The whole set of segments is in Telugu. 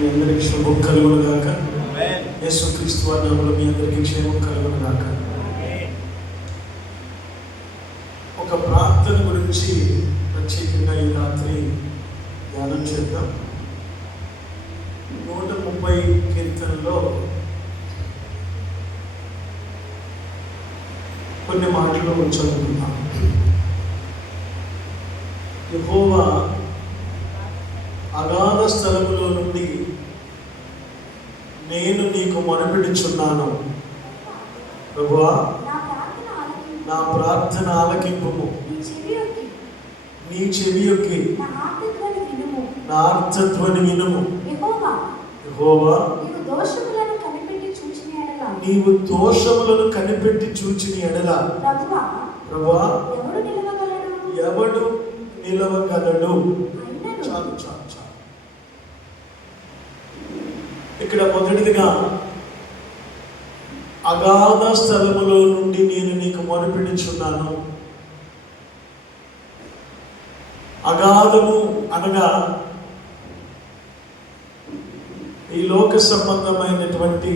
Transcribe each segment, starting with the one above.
మీ అందరికీ శుభం కలుగును గాక. యేసుక్రీస్తు వారి నామములో మీ అందరికీ క్షేమం కలుగును గాక. ఒక ప్రార్థన గురించి ప్రత్యేకంగా ఈ రాత్రి ధ్యానం చేద్దాం. 130 కీర్తనలో కొన్ని మాటలు చదువుకుందాం. యెహోవా అగాధ స్థలములో నుండి నేను నీకు మొరపెట్టుచున్నాను. ప్రభువా, నా ప్రార్థన ఆలకింపుము. నీ చెవి యొక్కి నా ఆర్తధ్వని వినుము. యెహోవా, నీవు దోషములను కనిపెట్టి చూచిన ఎడల ప్రభువా ఎవడు నిలవగలడు? చాలు చాలు చాలు. ఇక్కడ మొదటిదిగా అగాధ స్థలములో నుండి నేను నీకు మొరపెట్టుచున్నాను. అగాధము అనగా ఈ లోక సంబంధమైనటువంటి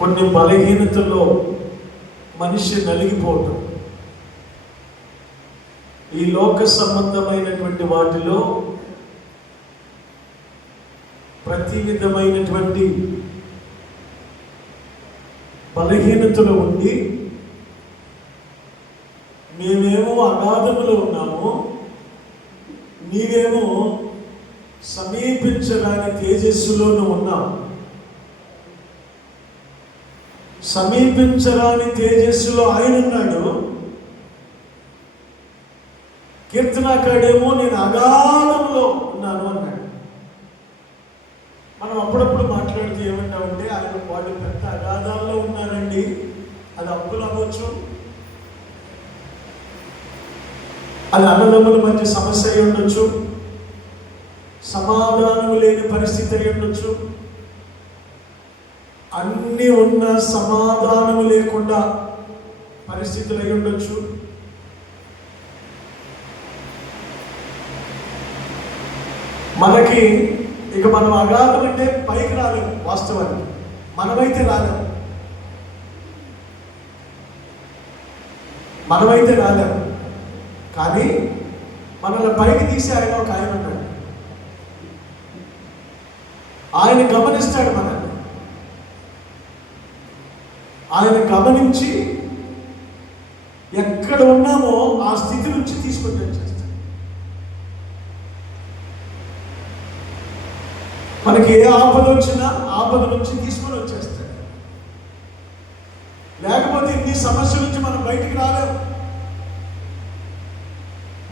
కొన్ని బలహీనతల్లో మనిషి నలిగిపోవటం, ఈ లోక సంబంధమైనటువంటి వాటిలో ప్రతి విధమైనటువంటి బలహీనతలు ఉండి మేమేమో అగాధములో ఉన్నాము, నీవేమో సమీపించరాని తేజస్సులోనూ ఉన్నావు. సమీపించరాని తేజస్సులో ఆయన ఉన్నాడు. కీర్తనాకాడేమో నేను అగాధంలో ఉన్నాను అన్నాడు. మనం అప్పుడప్పుడు మాట్లాడుతూ ఏమంటామంటే ఆయన వాళ్ళు పెద్ద అగాధాల్లో ఉన్నారండి. అది అప్పులు అవ్వచ్చు, అది అన్నదమ్ముల మధ్య సమస్య అయి ఉండొచ్చు, సమాధానం లేని పరిస్థితి అయి ఉండొచ్చు, అన్నీ ఉన్న సమాధానం లేకుండా పరిస్థితులు అయి ఉండొచ్చు. మనకి ఇక మనం అగాధం అంటే పైకి రాలేము. వాస్తవానికి మనమైతే రాలేము, కానీ మనల్ని పైకి తీసే ఆయన ఒక ఆయన ఉన్నాడు. ఆయన గమనిస్తాడు మనల్ని. ఆయన గమనించి ఎక్కడ ఉన్నామో ఆ స్థితి నుంచి తీసుకొని వచ్చేస్తాడు. మనకి ఏ ఆపద వచ్చినా ఆపద నుంచి తీసుకొని వచ్చేస్తాడు. లేకపోతే ఇన్ని సమస్యల నుంచి మనం బయటికి రాలేము.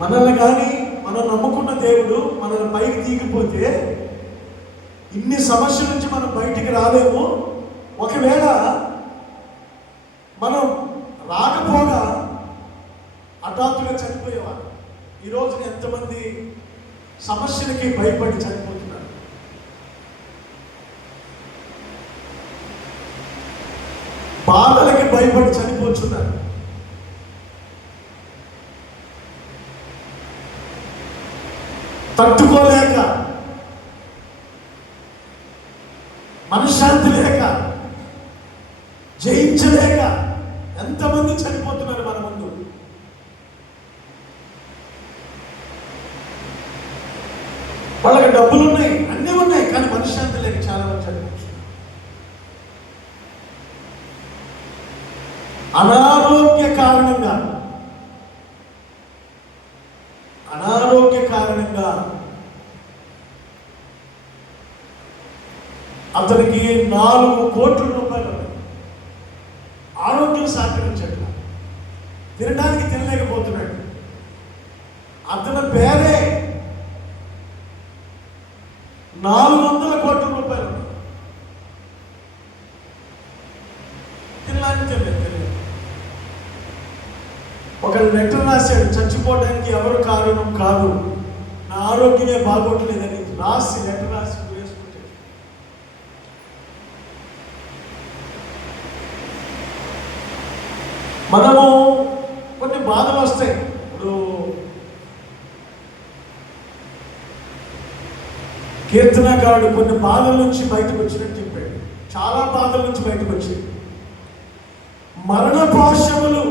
మనల్ని కానీ మనం నమ్ముకున్న దేవుడు మనల్ని పైకి తీగిపోతే ఇన్ని సమస్యల నుంచి మనం బయటికి రాలేము. ఒకవేళ మనం రాకపోగా హఠాత్తుగా చనిపోయేవారు. ఈ రోజున ఎంతమంది సమస్యలకి భయపడి చనిపోతున్నారు. బాధలకి భయపడి చనిపోతున్నారు. తట్టుకోలేక, మనశ్శాంతి లేక, జయించలేక ఎంతమంది చనిపోతున్నారు మన ముందు. వాళ్ళకి డబ్బులు ఉన్నాయి, అన్నీ ఉన్నాయి, కానీ మనశ్శాంతి లేక చాలా మంది చనిపోతున్నారు. అనారోగ్య కారణంగా అతనికి 4 కోట్ల రూపాయలు ఆరోగ్యం సహకరించట్ల, తినడానికి తినలేకపోతున్నాడు. అతని పేరే 400 కోట్ల రూపాయలు. తినడానికి తెలియదు. ఒక లెటర్ రాశాడు, చచ్చిపోవడానికి ఎవరు కారణం కాదు, నా ఆరోగ్యమే బాగోట్లేదని రాసి లెటర్ రాసి వేసుకుంటే మనము కొన్ని బాధలు వస్తాయి. ఇప్పుడు కీర్తనకారుడు కొన్ని బాధల నుంచి బయటకు వచ్చినట్టు చెప్పాడు. చాలా బాధల నుంచి బయటకు వచ్చాయి. మరణ పాశములు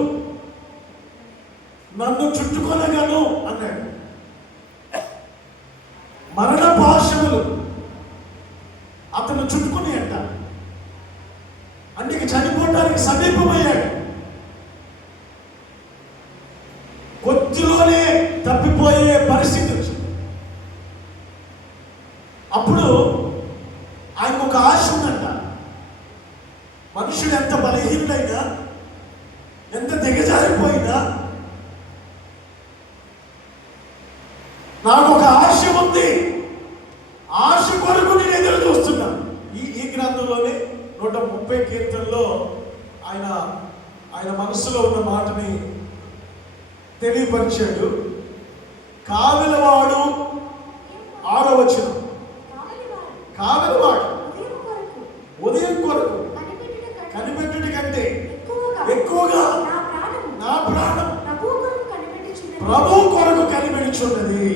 నన్ను చుట్టుకొనగను అన్నాడు. మరణ పాశములు అతను చుట్టుకుని అంట. అంటే ఇక చనిపోవడానికి సమీపమయ్యాడు. కొద్దిలోనే తప్పిపోయే పరిస్థితి వచ్చింది. అప్పుడు ఆయనకు ఒక ఆశ ఉందంట. మనుషుడు ఎంత బలహీనుడైనా, ఎంత దిగజారిపోయినా, నాకు ఒక ఆశ ఉంది, ఆశ కొరకు నేను ఎదురు చూస్తున్నాను. ఈ గ్రంథంలోనే 130 కీర్తనలో ఆయన మనసులో ఉన్న మాటని తెలియపరిచాడు. కావలివాడు 6వ వచనం, కావలివాడు ఉదయం కొరకు కనిపెట్టుట కంటే ఎక్కువగా నా ప్రాణం ప్రభు కొరకు కనిపెట్టుచున్నది.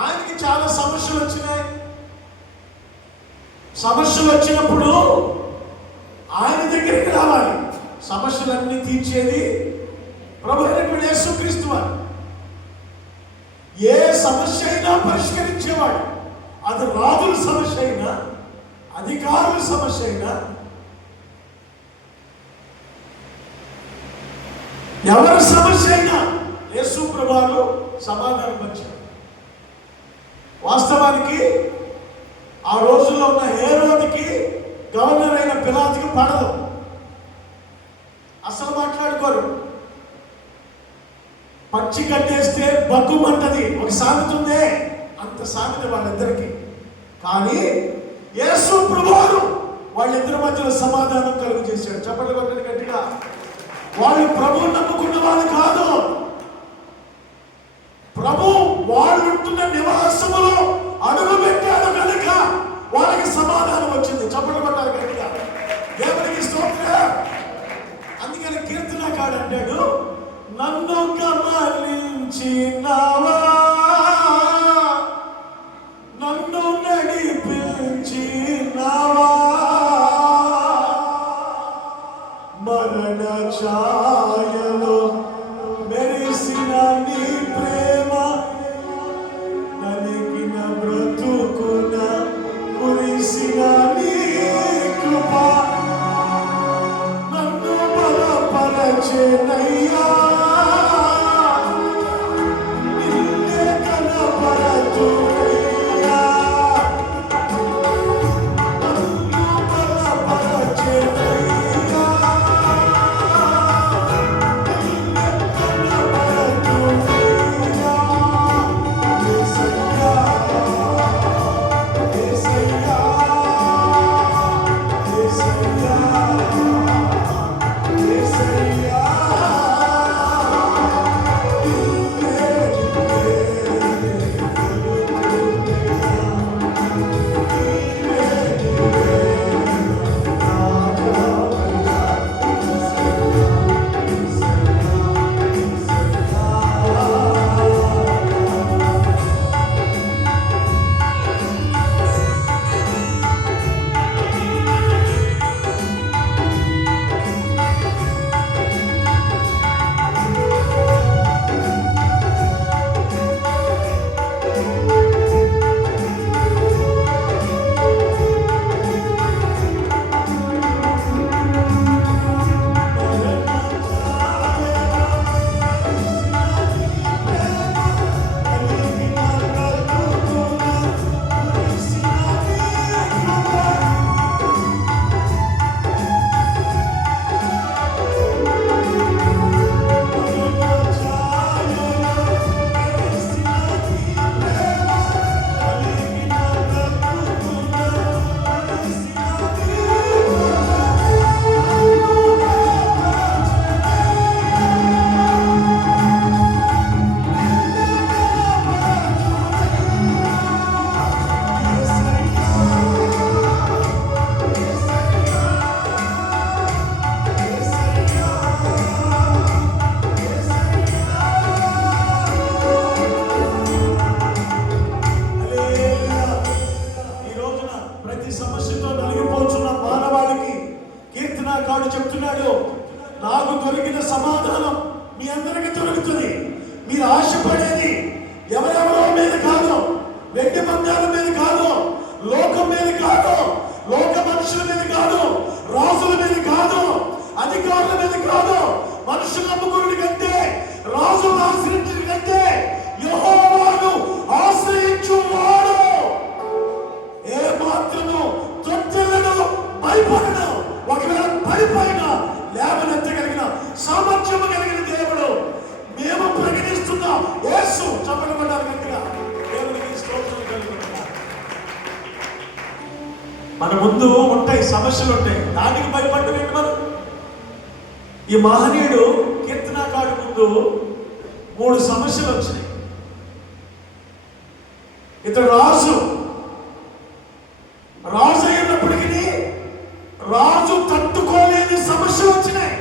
ఆయనకి చాలా సమస్యలు వచ్చినాయి. సమస్యలు వచ్చినప్పుడు ఆయన దగ్గరికి రావాలి. సమస్యలన్నీ తీర్చేది ప్రభు అయినటువంటి యేసుక్రీస్తు వారు. ఏ సమస్య అయినా పరిష్కరించేవాడు. అది రాజుల సమస్య అయినా, అధికారుల సమస్య అయినా, ఎవరి సమస్య అయినా యేసు ప్రభువు సమాధానం వచ్చాడు. వాస్తవానికి ఆ రోజుల్లో ఉన్న హేరోదుకి, గవర్నర్ అయిన పిలాతుకి పడదు. అసలు మాట్లాడుకోరు. పచ్చి కట్టేస్తే బగ్గుమంటది ఒక సామెత ఉందే, అంత సామెత వాళ్ళిద్దరికి. కానీ యేసు ప్రభువు వాళ్ళిద్దరి మధ్యలో సమాధానం కలుగు చేశాడు. చెప్పండి కొట్టండి గట్టిగా. వాళ్ళు ప్రభువు నమ్ముకున్న వాళ్ళు కాదు. ప్రభు వాళ్ళు ఉంటున్న నివాసములో అడుగు పెట్టాడు కనుక వాళ్ళకి సమాధానం వచ్చింది. చెప్పండి కొట్టాలి గట్టిగా. దేవునికి స్తోత్రం. అందుకని కీర్తనకారుడు అంటాడు, నన్ను గమనించినావా, నన్ను నడిపించినావా, మరణ ఛాయలో మెరిసిన నీ ప్రేమ, నలిగిన బ్రతుకున కురిసిన నీ కృప, నన్ను బలపరచెనయ్యా, నిన్ను మన ముందు ఉంటాయి, సమస్యలు ఉంటాయి, దానికి భయపడటం ఏంటి మనం? ఈ మహనీయుడు కీర్తనాకారుడి ముందు 3 సమస్యలు వచ్చినాయి. ఇతడు రాజు అయినప్పటికీ రాజు తట్టుకోలేని సమస్యలు వచ్చినాయి.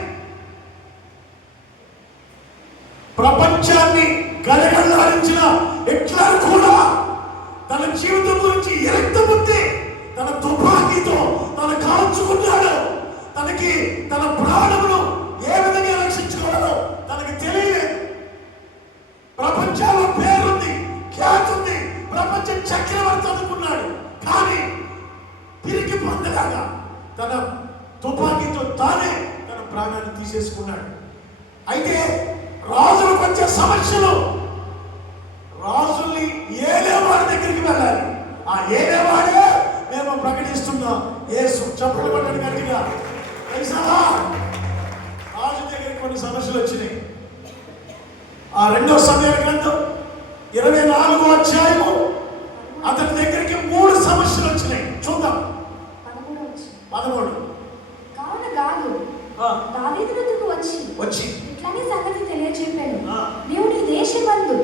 ప్రపంచాన్ని గలగల్లాడించిన హిట్లర్ కూడా తన జీవితం గురించి ఎరక్తముంది తన తుపాకీతో తన కాల్చుకున్నాడు. తన ప్రాణమును ఏ విధంగా రక్షించుకోవాలో తనకి తెలియలేదు. ప్రపంచంలో పేరుంది, ఖ్యాతి ఉంది, ప్రపంచ చక్రవర్తి అనుకున్నాడు. కానీ తిరిగి పొందలాగా తన తుపాకీతో తానే తన ప్రాణాన్ని తీసేసుకున్నాడు. అయితే రాజులకు వచ్చే సమస్యలు, రాజుల్ని ఏలేవాడి దగ్గరికి వెళ్ళాలి. ఆ ఏలేవాడే మేము ప్రకటిస్తున్నా యేసు. చప్పట్లు కొట్టండి గట్టిగా. రాజు దగ్గరికి కొన్ని సమస్యలు వచ్చినాయి. ఆ 2వ సమయాల గ్రంథం 24వ అధ్యాయము అతని దగ్గరికి 3 సమస్యలు వచ్చినాయి. చూద్దాం. 13. కావున గాదు దావీదు వద్దకు వచ్చి ఇట్లానే సంగతి తెలియజెప్పాడు. నీవు నీ దేశమందు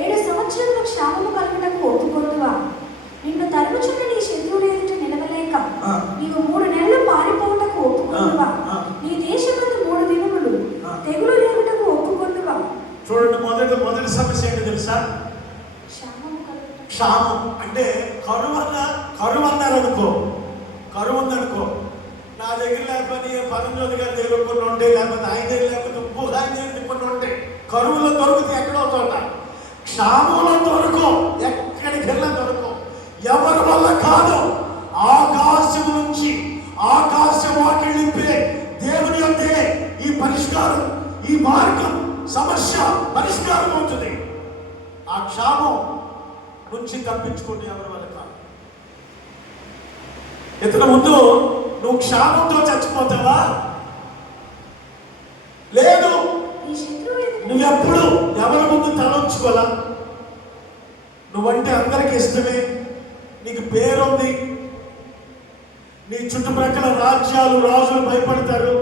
7 సంవత్సరముల క్షామము కలుగుటకు ఒప్పుకొందువా? నిన్ను తరుముచున్న నీ శత్రువుల ఎదుట నిలవలేక నీవు 3 నెలలు పారిపోవుటకు ఒప్పుకొందువా? నీ దేశమందు 3 దినములు తెగులు లేవుటకు ఒప్పుకొందువా? చూడండి, మొదటి సమస్య ఏంటి తెలుసా? క్షామం. అంటే కరువు అన్నారనుకో, కరువు ఉందనుకో, నా దగ్గర లేకపోతే పరంజ్యోతి గారి దగ్గర కొన్ని ఉంటాయి, లేకపోతే ఆయన దగ్గర లేకపోతే ఇంకొక ఆయన దగ్గర కొన్ని ఉంటాయి. కరువులో దొరికితే ఎక్కడో చోట, క్షామంలో దొరకో, ఎక్కడికి వెళ్ళినా దొరకో. ఎవరి వల్ల కాదు, ఆకాశం నుంచి ఆకాశం వాకిలింపే దేవుని యొద్దే ఈ పరిష్కారం, ఈ మార్గం, సమస్య పరిష్కారం అవుతుంది. ఆ క్షామం నుంచి తప్పించుకుంటే ఎవరి వల్ల కాదు. ఇతని ముందు నువ్వు క్షామంతో చచ్చిపోతావా? లేదు. నువ్వెప్పుడు ఎవరి ముందు తలంచుకోవాలా? నువ్వంటే అందరికి ఇష్టమే, నీకు పేరుంది, నీ చుట్టుప్రక్కల రాజ్యాలు రాజులు భయపడతారు.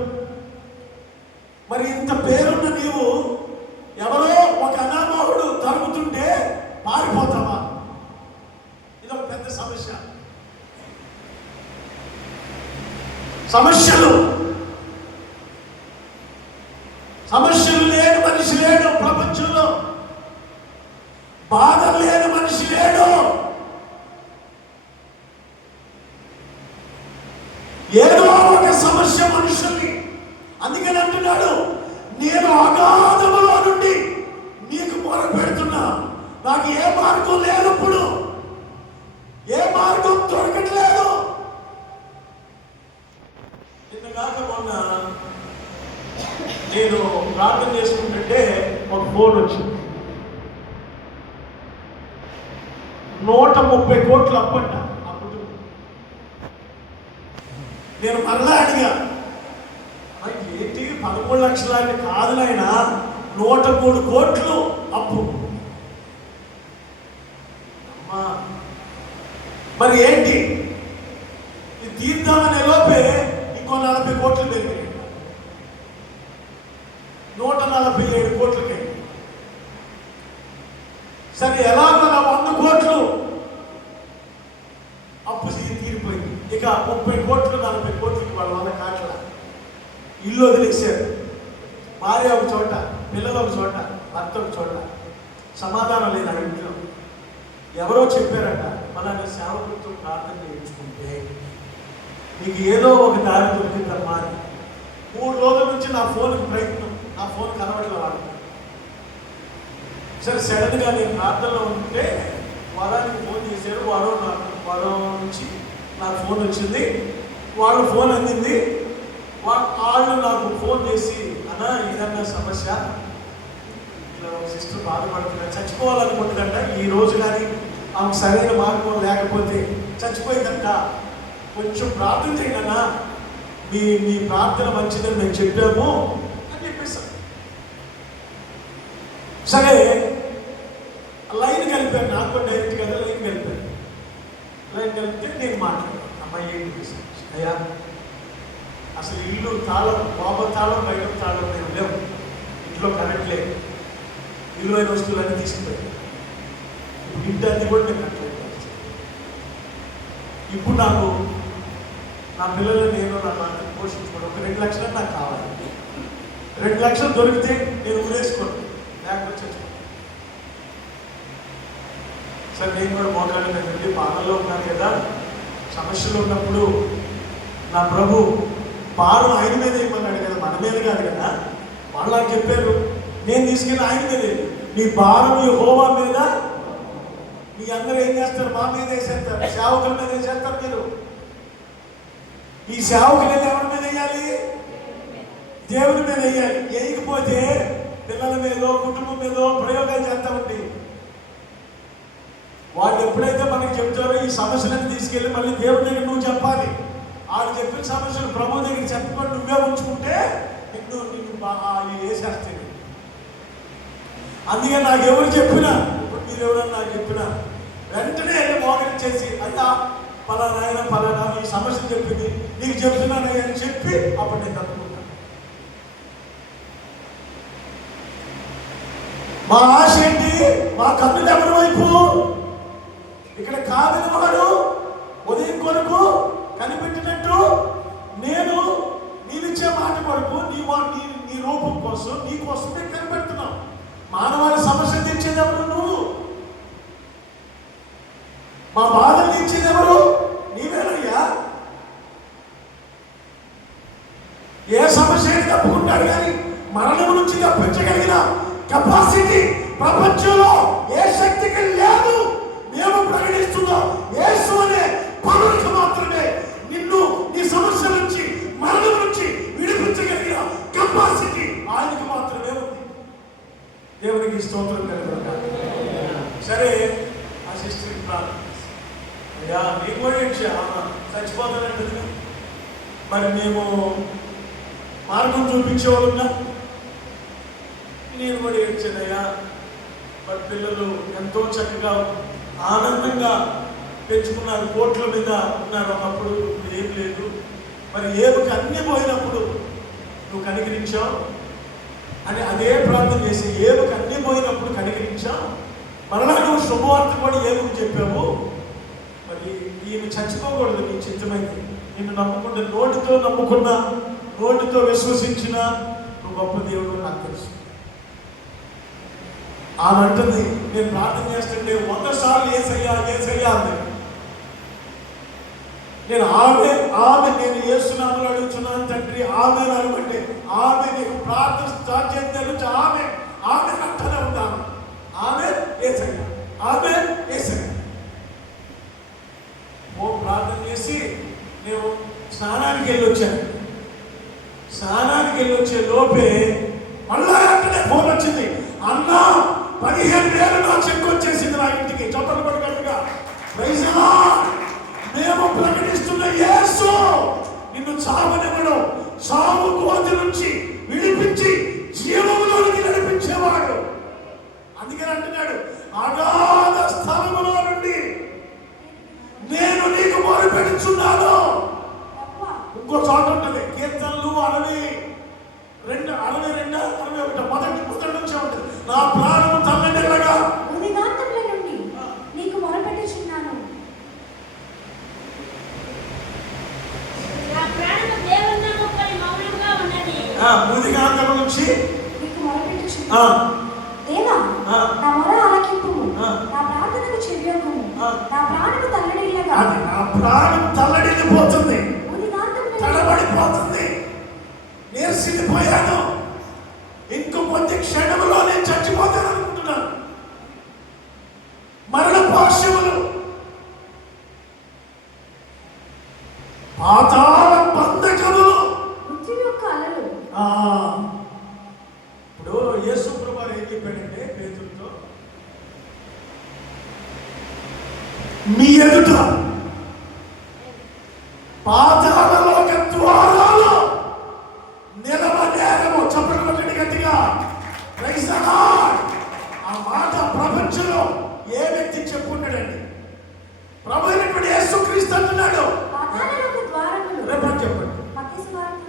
మరి ఇంత పేరున్న నీవు ఎవరో ఒక అనామకుడు తరుముతుంటే పారిపోతావా? ఇదొక పెద్ద సమస్య. సమస్యలు లేని మనిషి లేడు ప్రపంచంలో. బాధ లేని మనిషి లేడు. ఏదో ఒక సమస్య మనుషుల్ని. అందుకని అంటున్నాడు, నేను అగాధములో నుండి నీకు మొర పెడుతున్నా, నాకు ఏ మార్గం లేనప్పుడు, ఏ మార్గం దొరకట్లేదు. నిన్నగాక మొన్న నేను ప్రార్థన చేసుకుంటుంటే ఒక ఫోన్ వచ్చింది. 130 కోట్లు అప్పంట. నేను మరలా అడిగా, ఏంటి 13 లక్షల అంటే కాదు నాయన, 103 కోట్లు అప్పు. అమ్మా మరి ఏంటి ఇది తీద్దామనే లోపే ఇంకో 40 కోట్లు దగ్గర 147 కోట్లకి. సరే ఎలాగో 100 కోట్లు అప్పు తీరిపోయింది. ఇక 30 కోట్లు 40 కోట్లకి వాళ్ళ వల్ల కాట్ల. ఇల్లు వదిలేశారు. భార్య ఒక చోట, పిల్లలు ఒక చోట, భర్త ఒక చోట. సమాధానం లేదు ఆ ఇంట్లో. ఎవరో చెప్పారట, మనల్ని సేవకులతో ప్రార్థన చేయించుకుంటే నీకు ఏదో ఒక దారి దొరికిందమ్మా. 3 రోజుల నుంచి నా ఫోన్కి ప్రయత్నం, నా ఫోన్ కనబడలేదు. సరే సడన్గా నేను ప్రార్థనలో ఉంటే వారానికి ఫోన్ చేశారు. వారం నుంచి నాకు ఫోన్ వచ్చింది. వాళ్ళు ఫోన్ అందింది. వాళ్ళు నాకు ఫోన్ చేసి, అన్నా ఏదన్నా సమస్య, ఇలా ఒక సిస్టర్ బాధపడుతున్నారు, చచ్చిపోవాలనుకుంటుందంట. ఈ రోజు కానీ ఆమెకు సరైన మార్గం లేకపోతే చచ్చిపోయిందంట, కొంచెం ప్రార్థన చేయండి, మీ ప్రార్థన మంచిదని మేము చెప్పాము అని చెప్పేసాం. సరే లైన్ కలిపాను, నాకు డైరెక్ట్ కదా లైన్ కలిపితే నేను మాట్లాడాను. అమ్మాయి ఏంటి తీసుకొచ్చి, అయ్యా అసలు ఇల్లు తాళం, బాబా తాళం, బయట తాళం నేను లేవు, ఇంట్లో కరెంట్ లేదు, విలువైన వస్తువులన్నీ తీసుకుపోయాయి, ఇప్పుడు ఇంటి అన్ని కూడా నేను కట్టలేదు. ఇప్పుడు నాకు నా పిల్లలు నేను నా నాన్నని పోషించుకోవడం ఒక 2 లక్షలు నాకు కావాలి. 2 లక్షలు దొరికితే నేను ఊరేసుకోను, లేకపోతే సార్ నేను కూడా మోకాళ్ళ మీద వెళ్ళి బాధల్లో ఉన్నాను కదా, సమస్యలు ఉన్నప్పుడు నా ప్రభు భారం ఆయన మీద ఇవ్వమన్నాడు కదా, మన మీద కాదు కదా. వాళ్ళు నాకు చెప్పారు, నేను తీసుకెళ్ళి ఆయన మీదే, నీ భారం యెహోవా మీద, మీ అందరూ ఏం చేస్తారు, మా మీద వేసేస్తారు, సేవకుల మీద వేసేస్తారు. మీరు ఈ సేవకులు ఎవరి మీద వేయాలి? దేవుని మీద వేయాలి. వేయకపోతే పిల్లల మీదో కుటుంబం మీదో ప్రయోగాలు చేస్తా ఉండి వాళ్ళు ఎప్పుడైతే మనకి చెప్తారో ఈ సమస్యలను తీసుకెళ్ళి మళ్ళీ దేవుడి దగ్గర నువ్వు చెప్పాలి. వాళ్ళు చెప్పిన సమస్యలు ప్రభు దగ్గర చెప్పుకొని నువ్వే ఉంచుకుంటే నిన్ను వేసేస్తాయి. అందుకే నాకు ఎవరు చెప్పినా, ఇప్పుడు మీరు ఎవరన్నా నాకు చెప్పినా వెంటనే మోడల్ చేసి, అయ్యా పలానా ఆయన పలానా ఈ సమస్య చెప్పింది నీకు చెప్తున్నానయ్యా అని చెప్పి అప్పుడు నేను తప్పుకుంటాను. మా ఆశ ఏంటి? మా కన్నులు ఎవరి వైపు? ఇక్కడ కాదని వాడు ఉదయం కొరకు కనిపెట్టినట్టు నేను నీవిచ్చే మాట కొరకు నీ రూపం కోసం నీ కోసం నేను కనిపెడుతున్నావు. మానవాళి సమస్య తెచ్చేది ఎవరు? నువ్వు. మా బాధలు తెచ్చేది ఎవరు? నీవేనయ్యా. ఏ సమస్య తప్పుకుంటాడు కానీ మరణం నుంచి తప్పించగలిగిన కెపాసిటీ ప్రపంచంలో ఏ శక్తికి లేదు. మేము ప్రకటిస్తున్నాం, యేసు అనే పనులకు మాత్రమే నిన్ను నీ సమస్య నుంచి మరణం నుంచి విడిపించగలిగిన కెపాసిటీ ఆయనకు మాత్రమే ఉంది. దేవునికి స్తోత్రం కలుగుతుంది. సరే, ఆ సిస్టర్కి ప్రార్థన, అయ్యా నీకు కూడా చచ్చిపోతానంటుంది, మరి మేము మార్గం చూపించేవాళ్ళున్నా నేను కూడా ఏడ్చానయ్యా. మరి పిల్లలు ఎంతో చక్కగా ఆనందంగా పెంచుకున్నారు, కోట్ల మీద ఉన్నారు. ఒకప్పుడు ఏం లేదు. మరి ఏమికి అన్నీ పోయినప్పుడు నువ్వు కనికరించావు అని అదే ప్రార్థన చేసి, ఏమికి అన్నీ పోయినప్పుడు కనికరించావు. మరలా నువ్వు శుభవార్త కూడా ఏమికి చెప్పావు. మరి ఈమె చచ్చిపోకూడదు, నీ చిత్తమైంది. నిన్ను నమ్ముకుంటే నోటితో విశ్వసించిన నువ్వు గొప్ప దేవుడు నాకు తెలుసు. ఆమె అంటుంది, నేను ప్రార్థన చేస్తుంటే 100 సార్లు ఏసయ్యా ఏసయ్యా అంది. నేను నేను యేసునామములో అడుగుతున్నాను తండ్రి, ఆమె అనమంటే ఆమె నీకు ప్రార్థన స్టార్ట్ చేస్తే నుంచి ఆమె అంటనే ఉంటాను, ఆమె ఏసయ్యా ఆమె ఏసయ్యా. ప్రార్థన చేసి నేను స్నానానికి వెళ్ళి వచ్చే లోపే మళ్ళా వెంటనే ఫోన్ వచ్చింది, అన్నా 15,000 నా చెక్ వచ్చేసింది నా ఇంటికి. చప్పట్లు కొట్టగట్టుగా ప్రైజ్ ది లార్డ్. మేము ప్రకటిస్తున్న యేసు నిన్ను చావనివ్వడు, చావు కోతి నుంచి విడిపించి జీవములోనికి నడిపించేవాడు. అందుకని అంటున్నాడు, అగాధ స్థలములో నుండి నేను నీకు మొరపెడుచున్నాను. ఇంకో చోట ఉంటుంది, కీర్తనలు 62 మొదటి నుంచే ఉంటుంది. నా ప్రాణము తల్లడిల్లగా ఉదిగాంతముల నుండి నీకు మొరపెట్టుచున్నాను. నా ప్రాణము దేవుని నామముపై మౌనముగా ఉన్నది. ఉదిగాంతముల నుంచి నీకు మొరపెట్టుచున్నాను. దేవా, నా మొర ఆలకింపుము, నా ప్రార్థనకు చెవియొగ్గుము. నా ప్రాణము తల్లడిల్లగా, నా ప్రాణం తల్లడిల్లిపోతుంది, ఉదిగాంతముల తడబడిపోతుంది, నీరసిల్లిపోయాను. ఇంకో కొద్ది క్షణంలో నేను చచ్చిపోతాను అనుకుంటున్నాను. మరణ పార్శ్వములు, పాతాళ బంధకములు, మృత్యు యొక్క అలలు. ఇప్పుడు యేసు ప్రభువు ఏం చెప్పాడంటే పేతురుతో, మీ ఎదుట పాతాళలోక ద్వారాలు నిలవనేరము. చప్పట్లు కొట్టండి గట్టిగా, ప్రైజ్ ది లార్డ్. ఆ మాట ప్రపంచంలో ఏ వ్యక్తి చెప్పుకున్నాడండి? ప్రభు అయినటువంటి యేసుక్రీస్తు అంటున్నాడు, పాతాళలోక ద్వారములు. రేపు చెప్పండి. మత్తయి సువార్త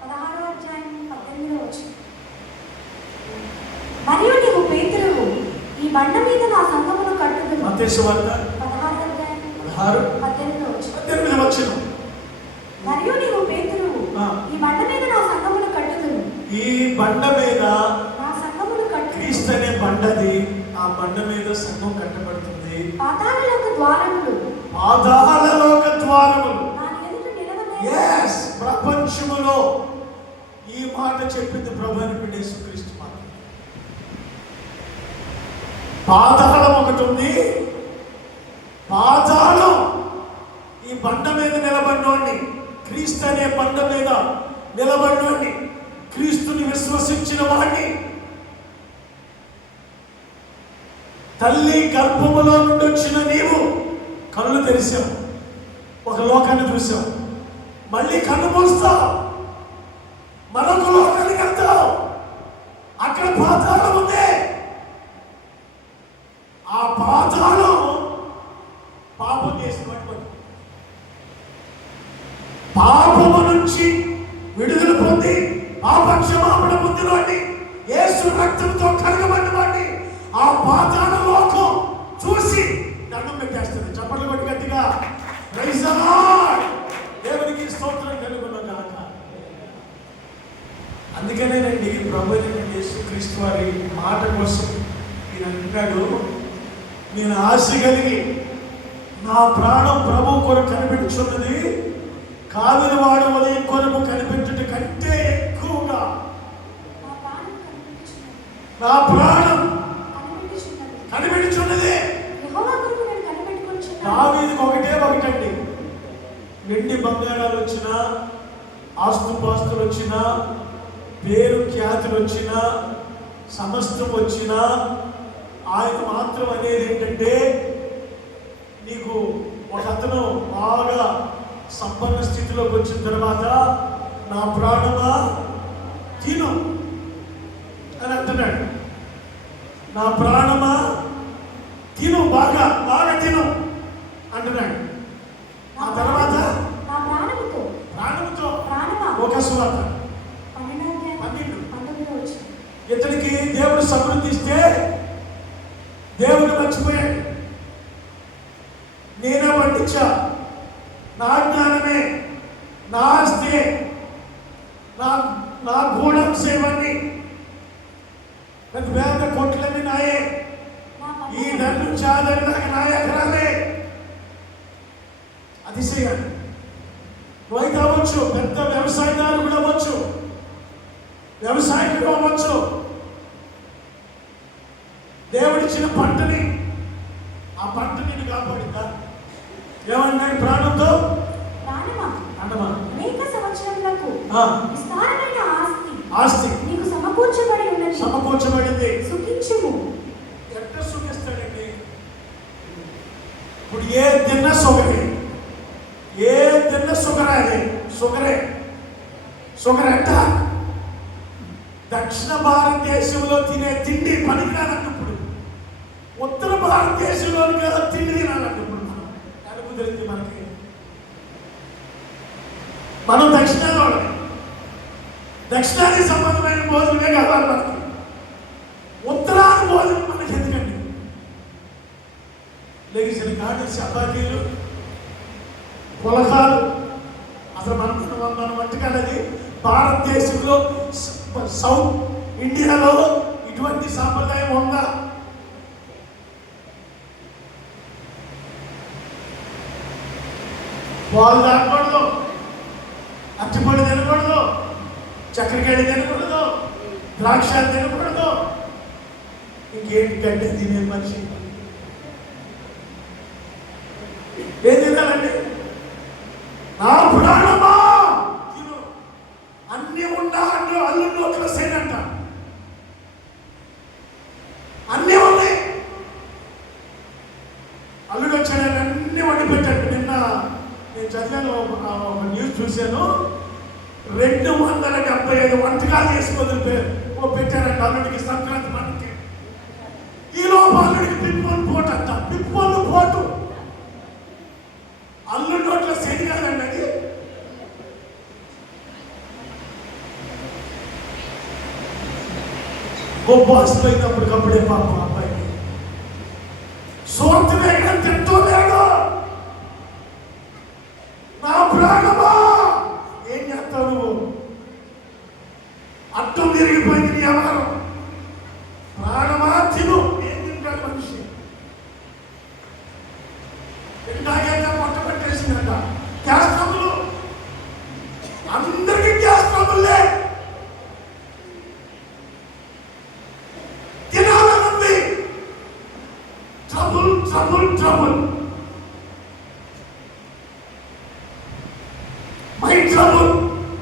16వ అధ్యాయం 18వ వచనం. మరియు నీవు పేతురువు, ఈ బండ మీద నా సంఘమును కట్టుదును. మత్తయి సువార్త 16వ అధ్యాయం 16 18వ వచనం. మరియు నీవు పేతురువు, ఈ బండ మీద నా సంఘమును కట్టుదును. ఈ బండ మీద నా సంఘమును కట్టుదును. క్రీస్తు అనే బండది, ఆ బండ మీద సంఘం కట్టబడుతుంది. పాతాళలోక ద్వారములు. పాతాళలోక ద్వారములు. నా ఎదుట నిలవనే. yes ప్రపంచములో ఈ మాట చెప్పింది ప్రభువైన యేసుక్రీస్తు మాట. పాతాళం ఒకటి ఉంది. పాతాళం ఈ బండ మీద నిలబడినోడిని, క్రీస్తు అనే బండ మీద నిలబడినోడిని, క్రీస్తుని విశ్వసించిన వాడిని, తల్లి గర్భములో నుండి వచ్చిన నీవు కళ్ళు తెరిచావు, ఒక లోకాన్ని చూసావు, మళ్ళీ కళ్ళు మూస్తావు, మరొక లోకానికి వెళ్తావు. అక్కడ పాతాళం ఉంది. ఆ పాతాళం పాపం చేసిన వాడు, పాపము నుంచి విడుదల పొంది పాప క్షమాపణ పొందిన వాడిని, యేసు రక్తంతో కడగబడిన వాడిని ఆ పాతాళ లోకం చూసి దండం పెట్టేస్తుంది. చప్పట్లు కొట్టి గట్టిగా ప్రైజ్ ది లార్డ్. దేవునికి స్తోత్రం కలుగును గాక. అందుకనేనండి ప్రభువైన యేసుక్రీస్తు వారి మాట కోసం ఈయన అంటున్నాడు, నేను ఆశ కలిగి నా ప్రాణం ప్రభు కొరకు కనిపించున్నది, కావిలి వాడు ఉదయం కొరకు కనిపించుట కంటే ఎక్కువగా నా ప్రాణం కనిపించున్నది. దావీదుకు ఒకటండి, వెండి బంగారాలు వచ్చినా, ఆస్తుపాస్తులు వచ్చినా, పేరు ఖ్యాతులు వచ్చినా, సమస్తం వచ్చినా, ఆయన మాత్రం అనేది ఏంటంటే, నీకు ఒక అతను బాగా సంపన్న స్థితిలోకి వచ్చిన తర్వాత నా ప్రాణమా తిను అని అంటున్నాడు. నా ప్రాణమా తిను, బాగా బాగా తిను అంటున్నాడు. ఆ తర్వాత ప్రాణముతో ఒక సువార్త 12. ఇతనికి దేవుడు సమృద్ధి ఇస్తే దేవుడు మర్చిపోయాడు. నేనే పండించా, నా జ్ఞానమే, నా ఆస్తి, నా గూఢంశ ఇవన్నీ, వేద కోట్లన్నీ నాయే, ఈ నెల నుంచి ఆ నెల దాకా నా ఎకరాలే. అతిశయాన్ని రైతు అవ్వచ్చు, పెద్ద వ్యవసాయదారు కూడా అవ్వచ్చు, వ్యవసాయకుడు అవ్వచ్చు. దేవుడిచ్చిన పంటని, ఆ పంట నేను కాపాడిందా? ఏమన్నాడు? ప్రాణంతో అనేక సంవత్సరములకు విస్తారమైన ఆస్తి నీకు సమకూర్చబడింది. సుఖించుము. ఎట్లా సుఖిస్తాడండి? ఇప్పుడు ఏ తిన్న సుఖరే, ఏ తిన్న సుఖరే, అదే సుఖరే అంట. దక్షిణ భారతదేశంలో తినే తిండి పనికిరానప్పుడు, ఉత్తర భారతదేశంలో తిండి తినాలన్నప్పుడు మనం కుదిరింది. మనం దక్షిణాది సంబంధమైన భోజనమే కావాలి మనకి. ఉత్తరాది భోజనం మనకి ఎందుకండి? లెగిసిన కాదు చపాతీలు, పులకాలు, అసలు మన వంటకాలు అది భారతదేశంలో, సౌత్ ఇండియాలో ఇటువంటి సాంప్రదాయం ఉందా? పాలు తాగకూడదు, అరటిపళ్ళు తినకూడదు, చక్కెరకాయ తినకూడదు, ద్రాక్ష తినకూడదు. ఇంకేంటి గడ్డి తినే మనిషి ఏం తినాలండి? నా ప్రాణమా తిను, అన్ని ఉన్నా అంటే అల్లుడు ఒక సేనంట, అన్నీ ఉన్నాయి. అల్లుడు వచ్చాడు, అన్ని వండి పెట్టాడు. నిన్న నేను చదివాను, ఒక న్యూస్ చూశాను. 275 వంటకాలు చేసుకొని పెట్టారంట అల్లుడికి, సంక్రాంతి పండుగకి. ఈ లోపు అల్లుడికి పిప్పలు పోటు అంట, పిప్పలు పోటు. అల్లుడి నోట్లో శని కాదండి, గొప్ప అయినప్పటికప్పుడే పాపం అబ్బాయికి సోర్తి వేగం తింటూ లేడు. నా ప్రాణమా ఏం చేస్తావు నువ్వు? అడ్డం తిరిగిపోయింది నీ వ్యవహారం. ప్రాణమా తిను. ఏం తింటాడు మనిషి? ఇందాక పొట్ట పెట్టేసిందంట. గ్యాస్ ట్రబుల్, అందరికీ గ్యాస్ ట్రబుల్లే. తినాలనుంది. Trouble trouble trouble. My trouble,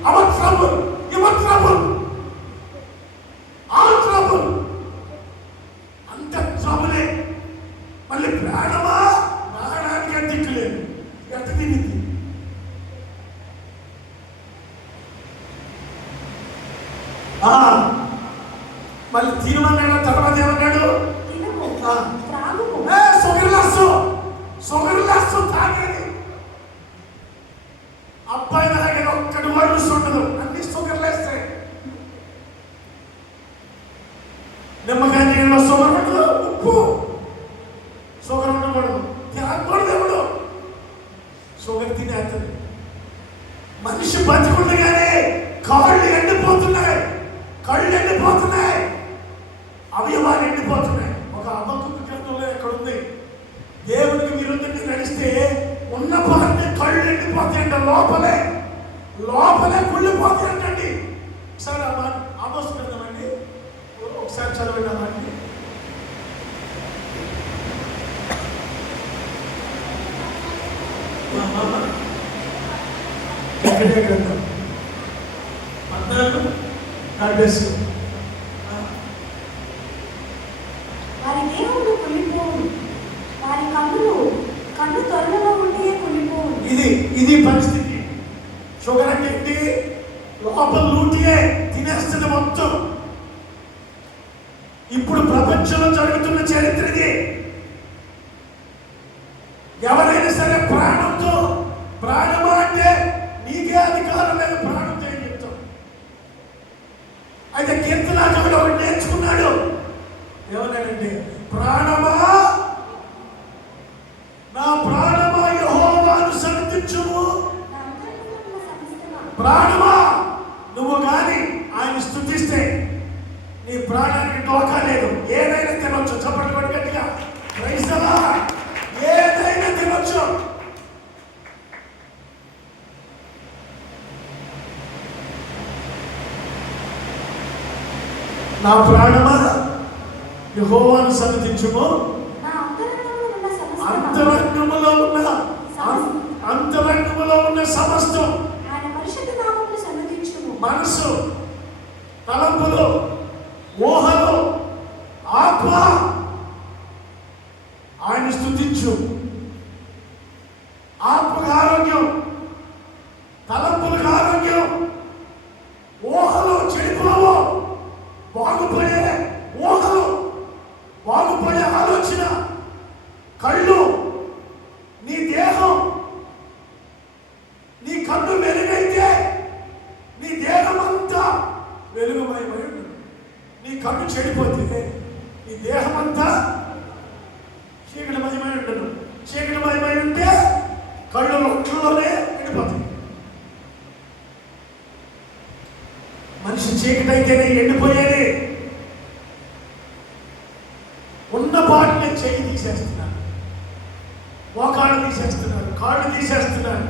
our trouble, your trouble, all trouble. అంత ట్రబులే. మళ్ళీ ప్రాణమా? ప్రాణానికి అందించలేదు. ఎంత తినింది? మళ్ళీ తినమన్నాడు. తర్వాత ఏమన్నాడు? సొగరులాసు తాగేది. అబ్బాయి తాగేది ఒక్కటి వరుసు ఉండదు, అన్ని సొగరులేస్తాయి. నిమ్మకాయ నీళ్ళలో షుగర్ ఉండదు, ఉప్పు షుగర్ ఉండకూడదు, తినకూడదు. ఎవడు షుగర్ తినేస్తుంది. మనిషి బతికుండగానే కాళ్ళు ఎండిపోతున్నాయి, కళ్ళు ఎండిపోతున్నాయి, అవయవాలు ఎండిపోతున్నాయి. ఒక అబద్ధ గ్రంథంలో ఎక్కడ ఉంది, దేవునికి విరుద్ధంగా నడిస్తే ఉన్న పాటే కళ్ళు ఎండిపోతాయంట. లోపలే లోపలే కుళ్ళిపోతాయంటండి. ఒకసారి ఆమోస్ గ్రంథం అండి, ఒకసారి చదవండి. ఎక్కడే గ్రంథం 14 వారి దేవుడు కుళ్ళిపోవు, వారి కన్ను త్వరలో ఉంటే కుళ్ళిపోవు. ఇది పరిస్థితి. షుగర్ అంటే ఏంటి? లోపల లూటియే తినేస్తుంది మొత్తం. ఇప్పుడు ప్రపంచంలో జరుగుతున్న చరిత్రది. ఎవరైనా సరే ప్రాణంతో, ప్రాణమా అంటే నీకే అధికారం లేదు, ప్రాణంతో ఏం చెప్తాం? అయితే కీర్తనాథుడు ఒకటి నేర్చుకున్నాడు. ఏమన్నాడంటే, ప్రాణమా, నా ప్రాణమా యెహోవాను సన్నిధించుము. ప్రాణమా, నువ్వు గాని ఆయన స్తుతిస్తే నీ ప్రాణానికి డోకా లేదు. ఏదైనా తినొచ్చు. చప్పట్లు కొట్టి గట్టిగా ప్రైజ్ ది లార్డ్. ఏదైనా తినొచ్చు. నా ప్రాణమా యెహోవాను సన్నిధించుము. అంతరంగములో ఉన్న సమస్తం, మనసు, తలంపులు, ఊహలు, ఆత్మ ఆయన స్తుతించు. ఆత్మకు ఆరోగ్యం, తలంపులకు ఆరోగ్యం, ఊహలు చెడిపోవు, బాగుపడే ఊహలు, బాగుపడే ఆలోచన, కళ్ళు, నీ దేహం. నీ కన్ను వెలుగైతే నీ దేహం అంతా వెలుగుమయమై ఉంటుంది. నీ కన్ను చెడిపోతే నీ దేహం అంతా చీకటిమయమై ఉంటుంది. చీకటిమయమై ఉంటే కళ్ళు రొట్టెలోనే ఎండిపోతాయి. మనిషి చీకటైతేనే ఎండిపోయేది. ఉన్న పాటనే చెయ్యి తీసేస్తున్నారు, మోకాళ్ళు తీసేస్తున్నారు, కాళ్ళు తీసేస్తున్నారు.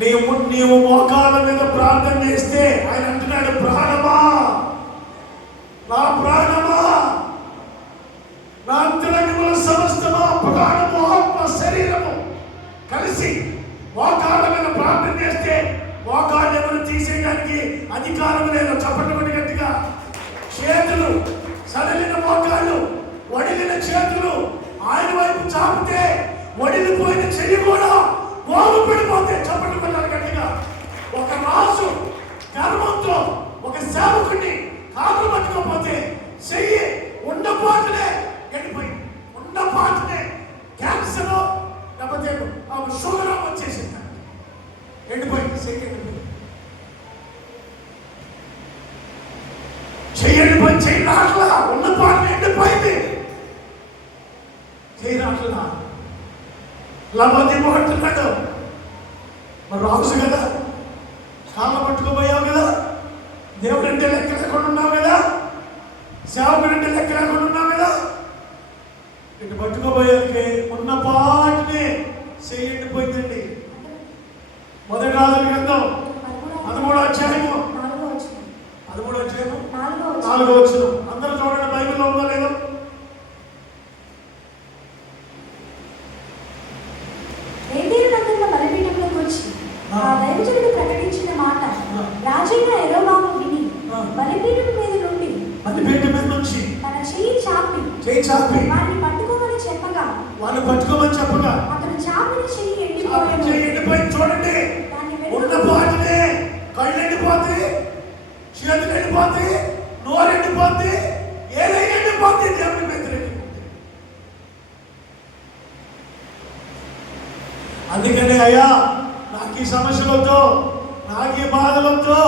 నీవు మోకాళ్ళ మీద ప్రార్థన చేస్తే ఆయన అంటున్నాడు, ప్రాణమా, నా ప్రాణమా, నా అంతరంగముల సమస్తమా, ప్రాణము, ఆత్మ, శరీరము కలిసి మోకాళ్ళ మీద ప్రార్థన చేస్తే మోకాళ్ళు ఎవరు తీసేయడానికి అధికారం లేదు. చప్పట్లు గట్టిగా. చేతులు, సడలిన మోకాళ్ళు, వడిలిన చేతులు ఆయన వైపు చాపితే వడిలిపోయిన చెయ్యి కూడా బాగుపడిపోతే చప్పట్లు కొట్టాలి గట్టిగా. ఒక రాజు గర్వంతో ఒక సేవకుడిని కాదు పట్టుకోకపోతే చెయ్యి ఉండపాటునే ఎండిపోయింది. ఉండపాటునే క్యాన్సర్ లేకపోతే షుగర్ వచ్చేసింది, ఎండిపోయింది, చెయ్యి ఎండిపోయింది. అంటున్నా, లబోదిబో అంటున్నాడు. మరి రాజు కదా, కాళ్ళ పట్టుకోపోయావు కదా, దేవుడు అంటే లెక్క లేకుండా ఉన్నావు కదా, సేవకుడు అంటే లెక్క లేకుండా ఉన్నావు కదా. ఇటు పట్టుకోబోయాకే ఉన్న పాటినే చేయండిపోయిందండి. మొదటి రాజుల గ్రంథం 13వ అధ్యాయము 4వ వచనం. అందరూ చూడండి, బైబిల్లో ఉందో లేదో. ఆ దైవజనుడు ప్రకటించిన మాట రాజైన యెరొబాము విని బలిపీఠం మీద నుంచి తన చెయ్యి చాపి వారిని పట్టుకోమని చెప్పగా అతను చాపిన చెయ్యి ఎండిపోయింది. చూడండి, ఉన్న పాటినే కళ్ళు ఎండిపోతాయి, చేతులు ఎండిపోతాయి, నోరు ఎండిపోతాయి, ఏదైనా ఎండిపోతాయి. దేవుని వ్యతిరేకి. అందుకనే అయ్యా, నాకు ఈ సమస్యలు వద్దు, నాకు ఈ బాధలు వద్దు,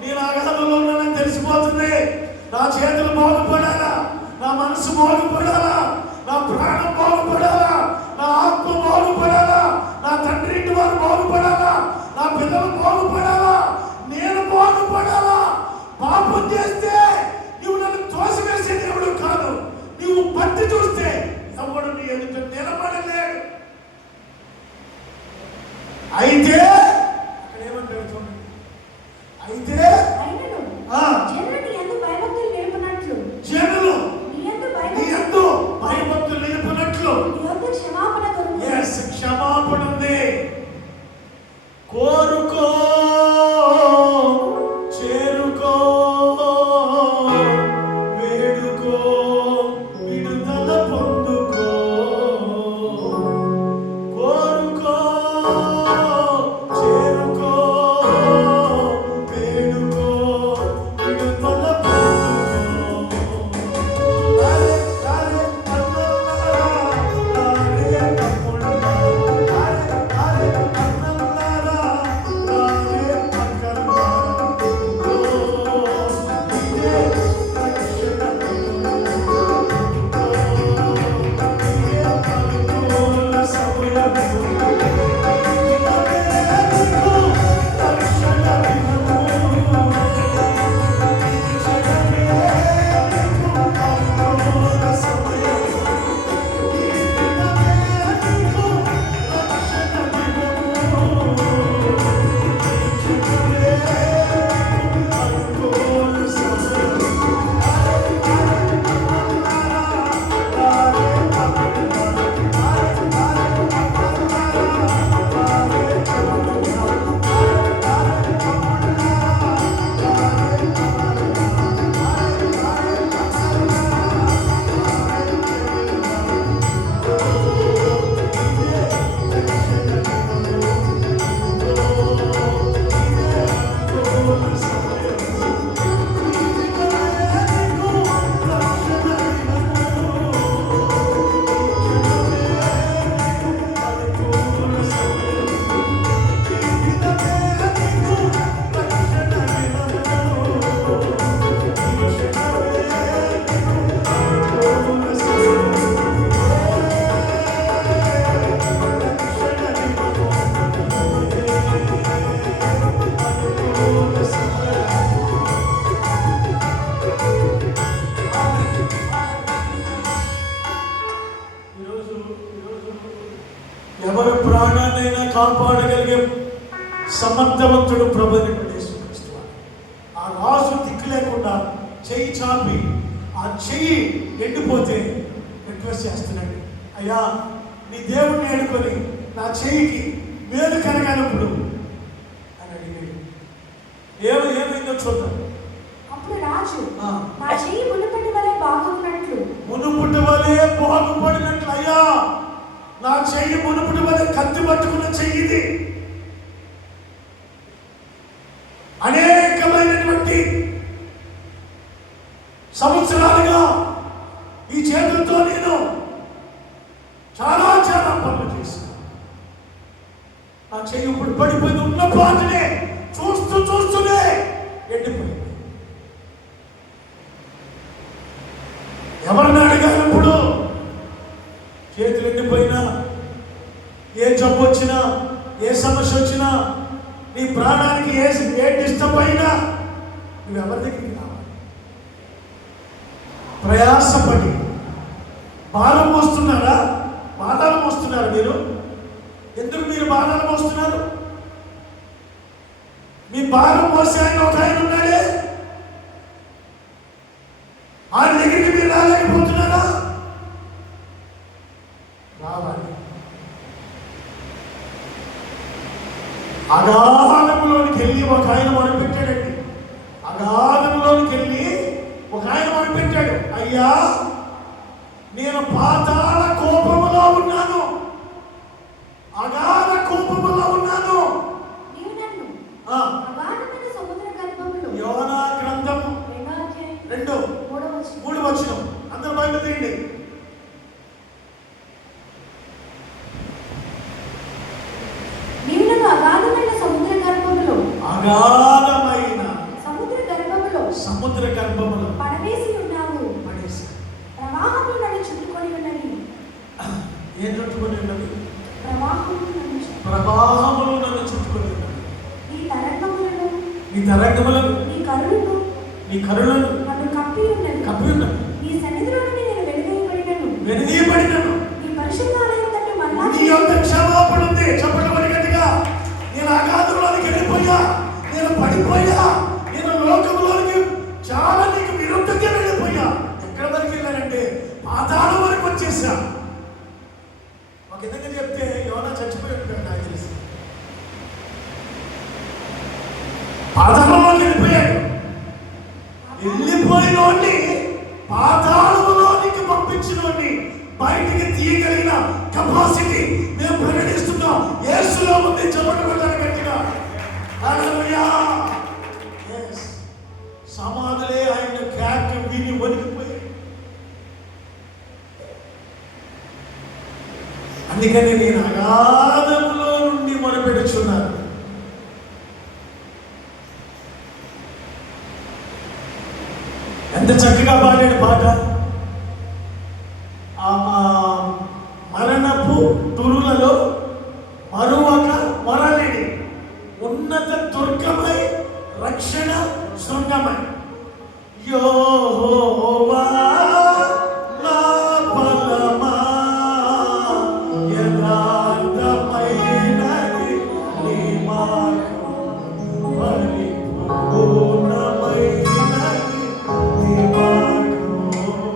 నేను అగాధంలో ఉన్నానని తెలిసిపోతుంది. నా చేతులు బాగుపడాలా, నా మనసు బాగుపడాలా, నా ప్రాణం బాగుపడాలా, నా ఆత్మ బాగుపడాలా, నా తండ్రి ఇంటి వారు బాగుపడాలా, నా పిల్లలు బాగుపడాలా, నేను బాగుపడాలా. పాపం చేస్తే నువ్వు నన్ను తోసివేసే దేవుడు కాదు, నువ్వు పట్టి చూస్తే ఎవడు నీ ఎదుట నిలబడలేడు. అయితే అక్కడ ఏమంటాడు చూడండి, అయితే జనులు నీ యందు భయభక్తులు నిలుపునట్లు క్షమాపణ ఉంది. కోరుకో, చేరుకో, వేడుకో, విడుదల పొందుకో. కోరుకో, చేరుకో, వేడుకో, విడుదల పొందుకో. ఎవరు ప్రాణాన్నైనా కాపాడగలిగే సమర్థవంతుడు ప్రభుని యేసుక్రీస్తు. ఆ రాజు దిక్కు లేకుండా చెయ్యి చాపి ఆ చెయ్యి ఎండిపోతే రిక్వెస్ట్ చేస్తున్నాడు, అయ్యా నీ దేవుడిని ఎన్నుకొని నా చెయ్యికి మేలు కలగనప్పుడు అని అడిగాడు. ఏమైందో చూద్దాం. అప్పుడు రాజు నా చెయ్యి మునుపటి వలె బాగున్నట్లు అయ్యా నా చెయ్యి మునుపటి వలె కత్తి పట్టుకున్న చెయ్యి ఇది. అనేకమైనటువంటి సంవత్సరాలుగా ఈ చేతులతో నేను చాలా పనులు చేశాను. నా చెయ్యి ఇప్పుడు పడిపోయింది, ఉన్న పాటనే చూస్తూనే ఎండిపోయింది. ఎవరిని అడిగాను ఇప్పుడు? చేతులు ఎండిపోయి జబ్బు వచ్చినా, ఏ సమస్య వచ్చినా, నీ ప్రాణానికి ఏ డిస్టర్బ్ అయినా నువ్వు ఎవరి దగ్గరికి రావాలి? ప్రయాసపడి భారం మోస్తున్నారా? బాధలు మోస్తున్నారు మీరు. ఎందుకు మీరు బాధలు మోస్తున్నారు? మీ భారం మోసే ఆయన ఒక ఆయన ఉన్నాడే, ఆయన దగ్గరికి మీరు రాలేకపోతున్నారా? రావాలి. అగాధంలోనికి వెళ్ళి ఒక ఆయన మొదలుపెట్టాడండి. అగాధంలోనికి వెళ్ళి ఒక ఆయన మొదలుపెట్టాడు, అయ్యా నేను పాతాళ కోపములో ఉన్నాను, అగాధ కోపములో ఉన్నాను. యోనా గ్రంథం 2:3 వచనం. అందరూ బైబిల్ తీయండి. అగాధమైన సముద్ర గర్భములో పడవేసి ఉన్నావు. పడేసి ప్రవాహములు నన్ను చుట్టుకొని ఉన్నవి. ఏం చుట్టుకొని ఉన్నవి? ప్రవాహములు నన్ను చుట్టుకొని ఉన్నవి. నీ తరంగములను నీ కరులను నన్ను కప్పి ఉన్నవి. నీ సన్నిధిలో నుండి నేను వెనుదీయబడినను. నీ పరిశుద్ధాలయం తట్టు మళ్ళా నీ యొక్క క్షమాపణ ఉంది. చెప్పడం గట్టిగా, నేను అగాధంలోనికి వెళ్ళిపోయా, నేను పడిపోయా, నేను లోకంలోనికి చాలా నీకు విరుద్ధంగా వెళ్ళిపోయా. ఎక్కడ వరకు వెళ్ళానంటే పాతాళం వరకు వచ్చేసా. ఒక విధంగా చెప్తే యోనా చచ్చిపోయి ఉంటాడు నాకు తెలిసి. పాతాళంలోకి వెళ్ళిపోయాడు. వెళ్ళిపోయినోడిని పాతాళంలోనికి పంపించినోడిని బయటికి తీయగలిగిన కెపాసిటీ మేము ప్రకటిస్తున్నాం. యేసులో ఉంది. చెప్పడం గట్టిగా హల్లెలూయా. yes, సమాధులే ఆయన క్యాక్ విని వణికిపోయాయి. అందుకని నేను అగాధములో నుండి మొదలుపెట్టుచున్నాను. ఎంత చక్కగా పాడాడు పాట. మరణపు తురులలో మరువక మొరలిడి, ఉన్నత దుర్గమై రక్షణ శృంగమై, యెహోవా నా బలమా, యథార్థమైనది నీ మార్గం, పరిపూర్ణమైనది నీ మార్గం.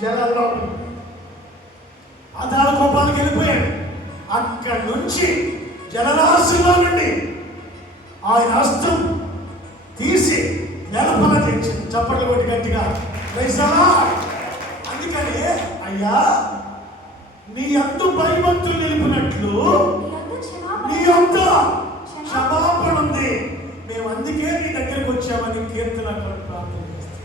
జలాల్లో అదాల కోపానికి వెళ్ళిపోయాడు. అక్కడి నుంచి జలరాశిలో నుండి ఆయన హస్తం తీసి నెలపల తెచ్చింది. చప్పట్లు కొట్టి గట్టిగా ప్రైజలా. అందుకని అయ్యా నీ అందు భయభక్తులు నిలిపినట్లు నీ అంత క్షమాపణ ఉంది, మేము అందుకే నీ దగ్గరికి వచ్చామని కీర్తన ప్రార్థన చేస్తాం.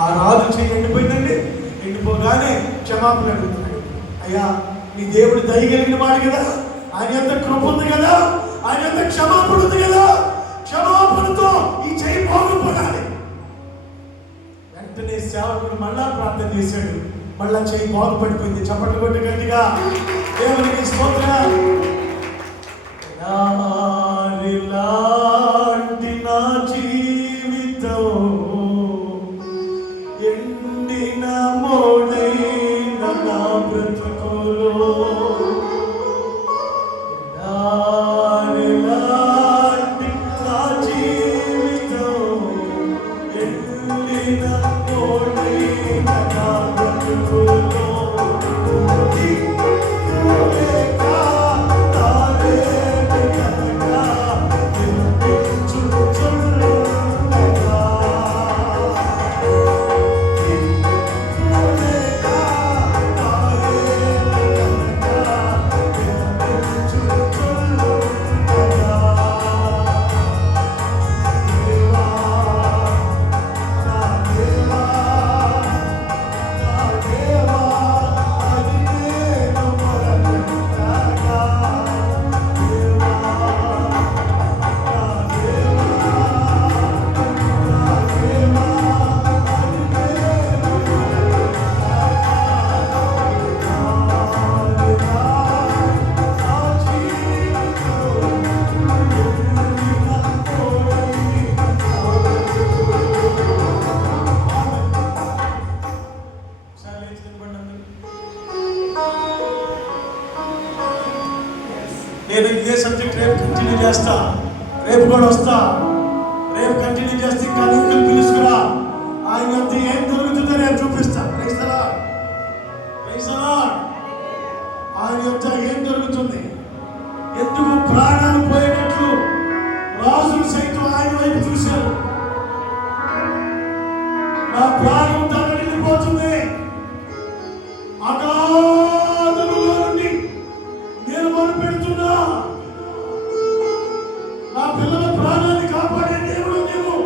ఆ రాజు చెయ్యి ఎండిపోయిందండి. ఎండిపోగానే క్షమాపణ అడుగుతున్నాడు. అయ్యా నీ దేవుడు దయగలిగిన వాడు కదా, ఆయన ఎంత కృప ఉంది కదా, ఆయన ఎంత క్షమాపణ ఉంది కదా, క్షమాపణతో ఈ చెయ్యి బాగుపడాలి. వెంటనే సేవకుడు మళ్ళా ప్రార్థన చేశాడు. మళ్ళా చెయ్యి బాగుపడిపోయింది. చప్పట్లు కొట్టి గట్టిగా దేవునికి స్తోత్రం. లాంటి నా జీవితం ఎండిన మోడైన నా బ్రతుకులో లాంటి నా జీవితం ఎండిన మోడైన నా బ్రతుకులో నేను ఇదే సబ్జెక్ట్ రేపు కంటిన్యూ చేస్తా. రేపు కూడా వస్తా. రేపు కంటిన్యూ చేస్తే ఇంకా అంకుల్ పిలుచుకురా. ఆయన అంత ఏం దొరుకుతుందో నేను చూపిస్తా. ఆయన యొక్క ఏం జరుగుతుంది, ఎందుకు ప్రాణాలు పోయేటట్లు రాజులు సైతం ఆయన వైపు చూశారు. నా ప్రాణం తగలిపోతుంది, అగాధములో నుండి నేను మొదలుపెడుతున్నా. నా పిల్లల ప్రాణాన్ని కాపాడే దేవుడు నీవు,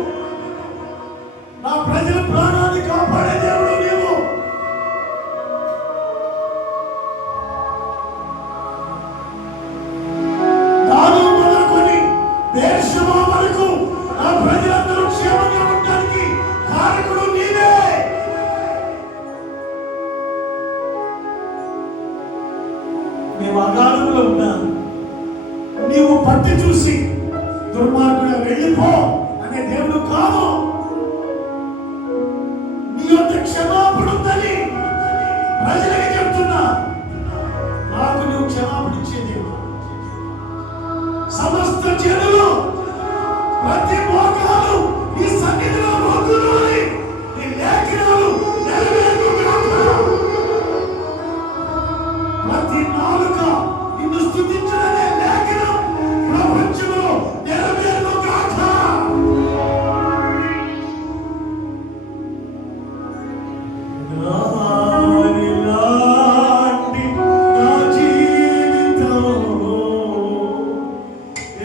నా ప్రజల ప్రాణాన్ని కాపాడే దేవుడు నీవు. దాని మొదలుకొని దేశము వరకు నా ప్రజలందరూ క్షేమంగా ఉండడానికి కారకుడు నీవే. మేము అగాధంలో ఉన్నాం, నీవు పట్టి చూసి దుర్మార్గుగా వెళ్ళిపో అనే దేవుడు కాదు. నీ యొక్క క్షమాపణ ఉందని ప్రజలకి చెప్తున్నా. నాకు నువ్వు క్షమాపణ ఇచ్చే దేవుడు. సమస్త జనులు ప్రతి మోకాలు నీ సన్నిధిలో మోకులోని నీ లేఖనాలు నెరవేరుగాక. ప్రతి నాలుక నిన్ను స్తుతించుననే లేఖనం ప్రపంచంలో నెరవేరుగాక. లాంటి నా జీవితం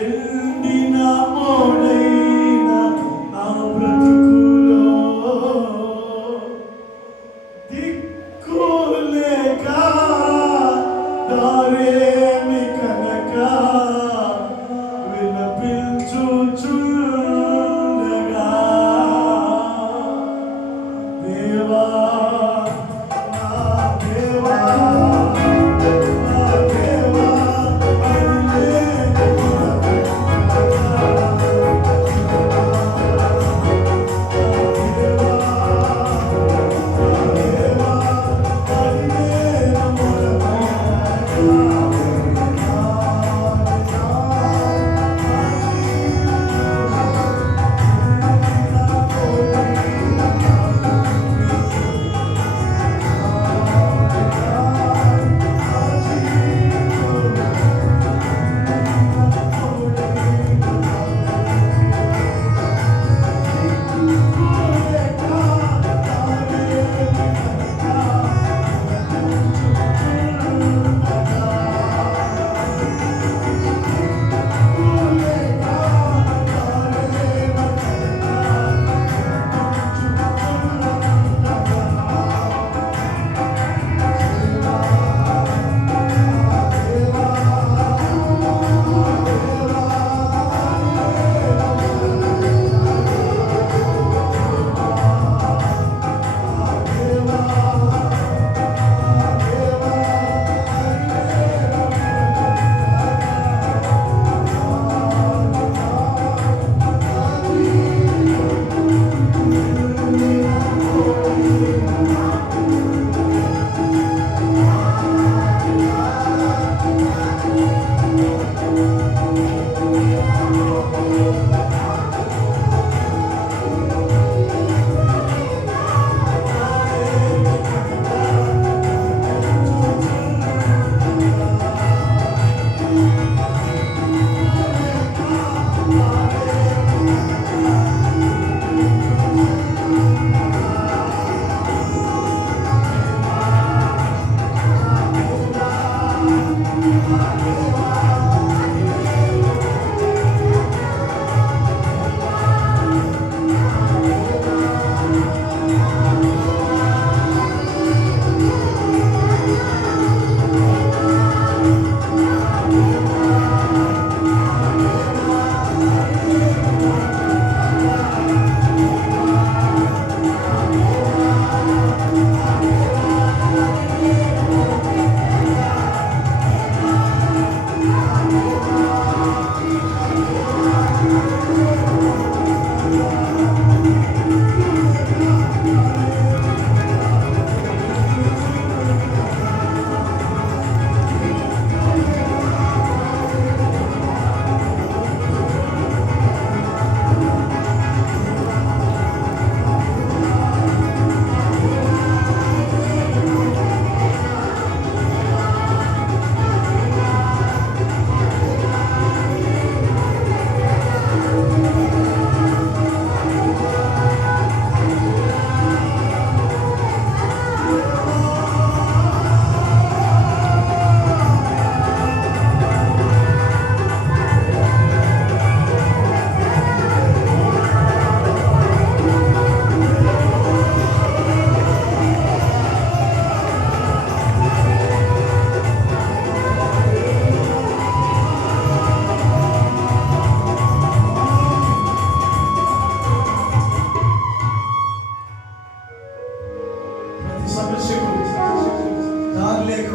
ఎండిన మోడైన నా బ్రతుకులో దిక్కులేక దారేమి కనక విలపించుచుండగా దేవా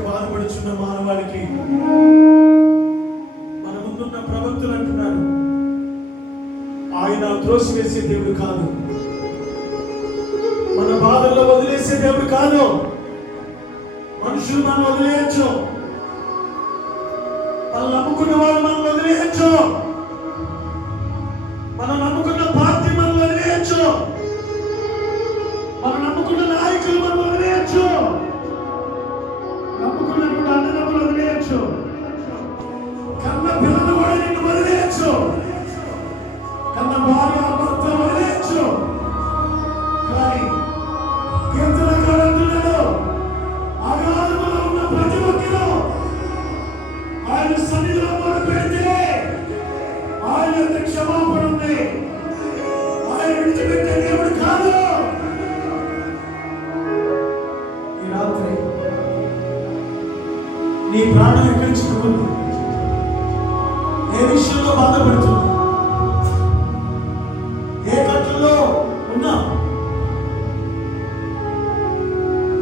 బాధపడుచున్న మానవాళికి మన ముందున్న ప్రవక్తలు అంటున్నారు, ఆయన త్రోసివేసే దేవుడు కాదు, మన బాధల్లో వదిలేసే దేవుడు కాదు. మనుషులు మనం వదిలేయచ్చు, మనం నమ్ముకున్న వాళ్ళు మనం వదిలేయచ్చు, మనం నమ్ముకున్న పార్టీ మనం వదిలేయచ్చు, మనం నమ్ముకున్న నాయకులు మనం వదిలేయచ్చు, నమ్ముకున్నటువంటి అన్నదమ్ములు వదిలేయచ్చు, కన్న పిల్లలు కూడా నిన్ను వదిలేయచ్చు, కన్న భార్య భర్త వదిలేయచ్చు. కానీ కీర్తనకారుడు అంటున్నాడు, అగాధములో ఉన్న ప్రతి ఒక్కరూ ఆయన సన్నిధిలో మొరపెడితే ఆయన యొక్క క్షమాపణ ఉంది. ఆయన విడిచిపెట్టే దేవుడు కాదు. ఈ రాత్రి నీ ప్రాణం ఎక్కడి చిక్కుకుంది? ఏ విషయంలో బాధపడుతుంది? ఏ కట్టులో ఉన్నా?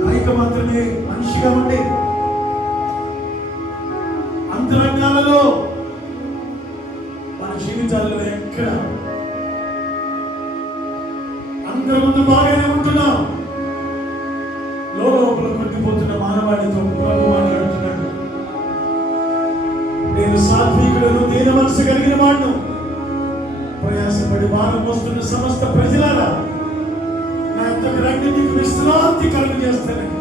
పైకి మాత్రమే మనిషిగా ఉండి అంతరంగాలలో మన జీవితాల్లో ఎక్కడ అందరి ముందు బాగానే ఉంటున్నాం, లోపల కొట్టిపోతున్న మానవాడితో ప్రభు మాట్లాడుతున్నాడు. నేను సాత్వికుడను, దీన మనసు కలిగిన వాడును, ప్రయాసపడి భారం మోస్తున్న సమస్త ప్రజలారా నా యొక్క రండి, నీకు విశ్రాంతి కలుగు చేస్తానని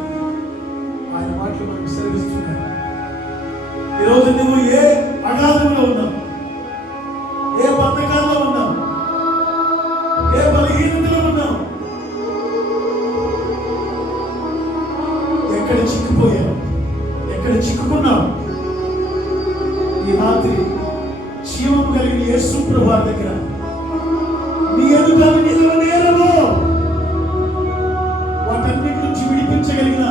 ఆయన మాటలు మనకు సెలవిస్తున్నాడు. ఈరోజు నువ్వు ఏ అగాధంలో ఉన్నావు, ఏ బంధకాల్లో ఉన్నావు, ఏ బలహీనతలో ఉన్నావు, ఎక్కడ చిక్కుపోయావు, ఎక్కడ చిక్కుకున్నావు? ఈ రాత్రి జీవం కలిగిన యేసు ప్రభువు దగ్గర నీ ఎదుట నిలవనేరవు. వాటన్నిటి నుంచి విడిపించగలిగిన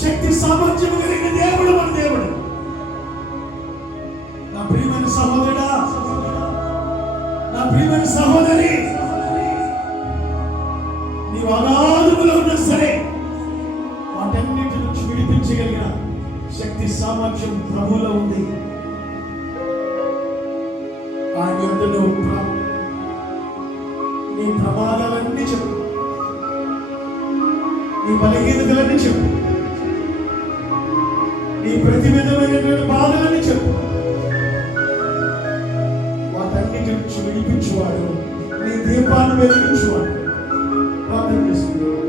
శక్తి సామర్థ్యం కలిగిన దేవుడు మన దేవుడు. నా ప్రియమైన సహోదరుడా, నా ప్రియమైన సహోదరి, నీవు అగాధములో ఉన్నా సరే వాటన్నిటి నుంచి విడిపించగలిగిన శక్తి సామర్థ్యం ప్రభువులో ఉంది. ఆయన యొద్ద నీ ప్రమాదాలన్నీ చెప్పు, నీ బలహీనతలన్నీ చెప్పు, నీ ప్రతి విధమైనటువంటి బాధలన్నీ చెప్పు. వాటన్నిటి నుంచి విడిపించువాడు, నీ దీపాన్ని వెలిగించువాడు. ప్రార్థన చేసుకుంటాడు.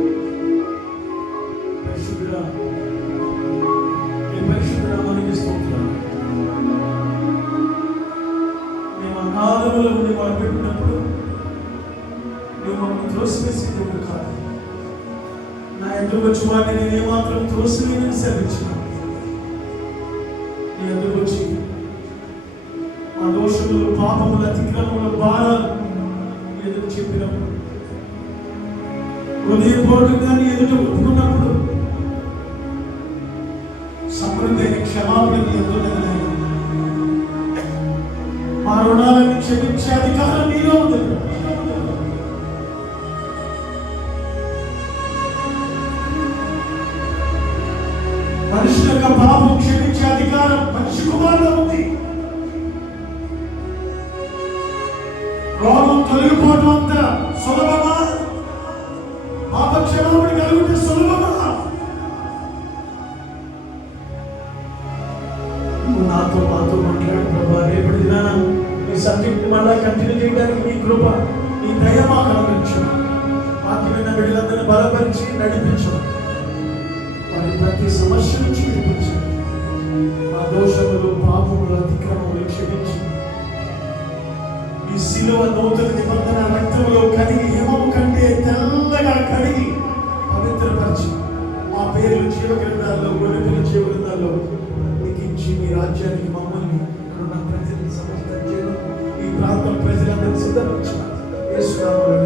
పరిశుద్ధుడా, నీ పరిశుద్ధ నామానికి స్తోత్రాలు. మేము అనాథముల నుండి మొదలుపెట్టినప్పుడు నువ్వు మమ్మల్ని త్రోసివేసే దేవుడు కాదు. నా ఎదురు వచ్చి వాడిని నేను ఏమాత్రం త్రోసివేయని సెలవించిన నీ ఎదురు వచ్చి మా దోషములు, పాపములు, అతిక్రమముల భారాలు ఎదురు చెప్పినప్పుడు, హృదయపూర్వకంగా నీ ఎదుట ఒప్పుకున్నప్పుడు సమృద్ధైన క్షమాపణ నీ ఎదురున్నది. మా రుణాలను క్షమించే అధికారం నీలో ఉంది. మనిషి యొక్క పాపం క్షమించే అధికారం మనిషి కుమారులో ఉంది. రోగం తొలగిపోవటం అంత సులభమా? పాప క్షమాపణ కలిగితే సులభమా? నాతో మాట్లాడు ప్రభా. రేపటి దినాన ఈ సబ్జెక్ట్ మళ్ళా కంటిన్యూ చేయడానికి నీ కృప, నీ దయ మాకు అనుగ్రహించు. వాక్యమైన బిడ్డలందరినీ బలపరిచి నడిపించు. వారి ప్రతి సమస్య నుంచి విడిపించు. మా దోషములు, పాపములు, అతిక్రమములు క్షమించి ఈ శిలువ నూతన నిబంధన రక్తములో కడిగి, హిమము కంటే తెల్లగా కడిగి పవిత్రపరిచి మా పేర్లు జీవ గ్రంథాల్లో, గొర్రెపిల్ల జీవ గ్రంథాల్లో లిఖించి మీ రాజ్యానికి మమ్మల్ని ఇక్కడున్న ప్రజలు, సమస్త ఈ ప్రాంతం ప్రజలందరూ సిద్ధపరిచిన యేసు నామములో